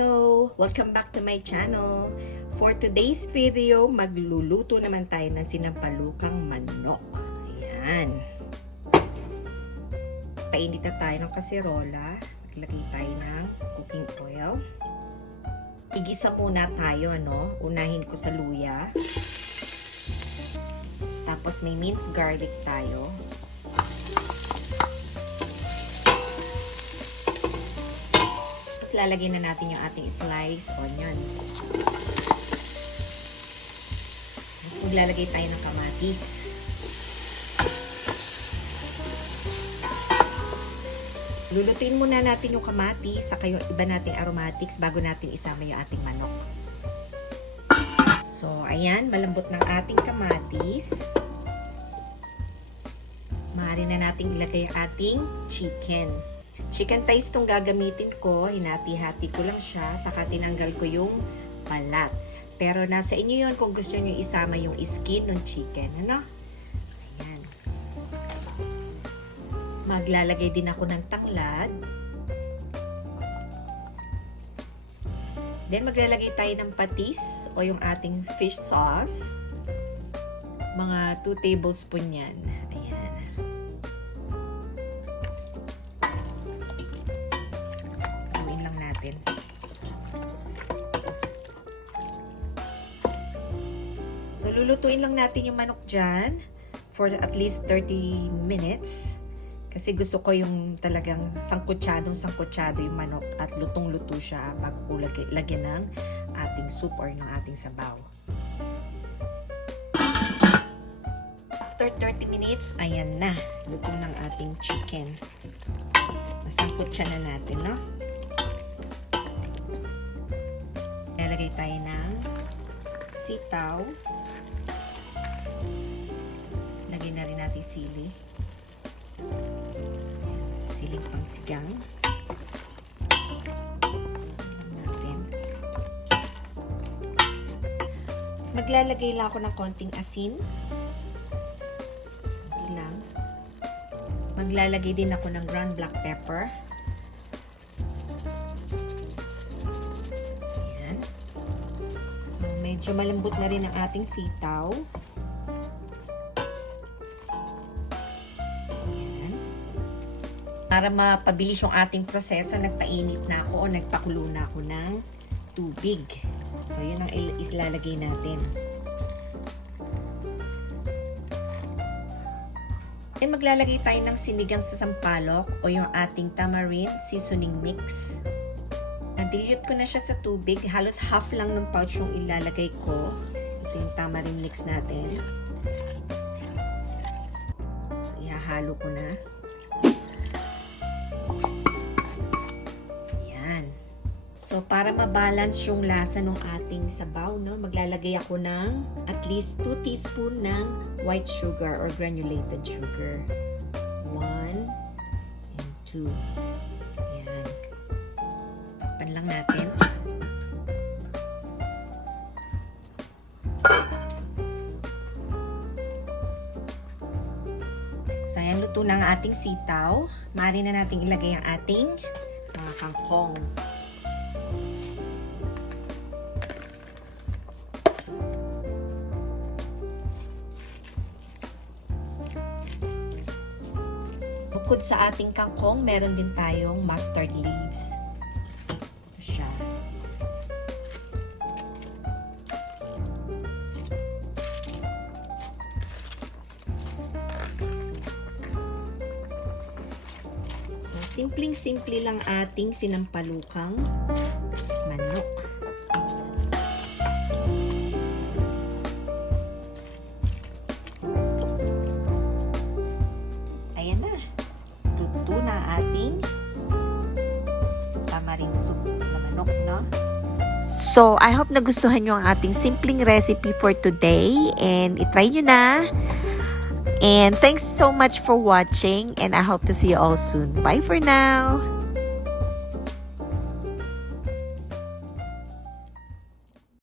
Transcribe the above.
Hello! Welcome back to my channel. For today's video, magluluto naman tayo ng sinampalukang manok. Ayan. Painit na tayo ng kaserola. Maglagay tayo ng cooking oil. Igisa muna tayo, Unahin ko sa luya. Tapos may minced garlic tayo. Lalagyan na natin yung ating sliced onions. Maglalagay tayo ng kamatis. Lulutuin muna natin yung kamatis saka yung iba nating aromatics bago natin isama yung ating manok. So, ayan, malambot ng ating kamatis. Maaari na nating ilagay ang ating chicken. Chicken thighs itong gagamitin ko. Hinati-hati ko lang siya. Saka tinanggal ko yung balat. Pero nasa inyo yun kung gusto nyo isama yung skin ng chicken. Ayan. Maglalagay din ako ng tanglad. Then maglalagay tayo ng patis o yung ating fish sauce. Mga 2 tablespoon yan. Ayan. So, lulutuin lang natin yung manok dyan for at least 30 minutes. Kasi gusto ko yung talagang sangkutsado yung manok at lutong-luto siya bago ko lagyan ng ating soup or ng ating sabaw. After 30 minutes, ayan na. Luto ng ating chicken. Nasangkot siya na natin, Lalagay tayo ng sitaw. Lagyan na rin natin sili. Siling pang sigang. Natin. Maglalagay lang ako ng konting asin. Hindi lang. Maglalagay din ako ng ground black pepper. Medyo malambot na rin ang ating sitaw. Ayan. Para mapabilis yung ating proseso, nagpainit na ako o nagpakulo na ako ng tubig. So, yun ang islalagay natin. And maglalagay tayo ng sinigang sa sampalok o yung ating tamarind seasoning mix. Dilute ko na siya sa tubig. Halos half lang ng pouch yung ilalagay ko. Ito yung tamarind mix natin. So, ihahalo ko na. Ayan. So, para mabalance yung lasa ng ating sabaw, maglalagay ako ng at least 2 teaspoon ng white sugar or granulated sugar. 1 and 2. Lang natin. So, ayan, luto na ang ating sitaw. Maaari na natin ilagay ang ating mga kangkong. Bukod sa ating kangkong, meron din tayong mustard leaves. Simpleng-simple lang ating sinampalukang manok. Ayan na. Luto na ating tamarind soup na manok, So, I hope nagustuhan nyo ang ating simpleng recipe for today. And itry nyo na. And thanks so much for watching, and I hope to see you all soon. Bye for now!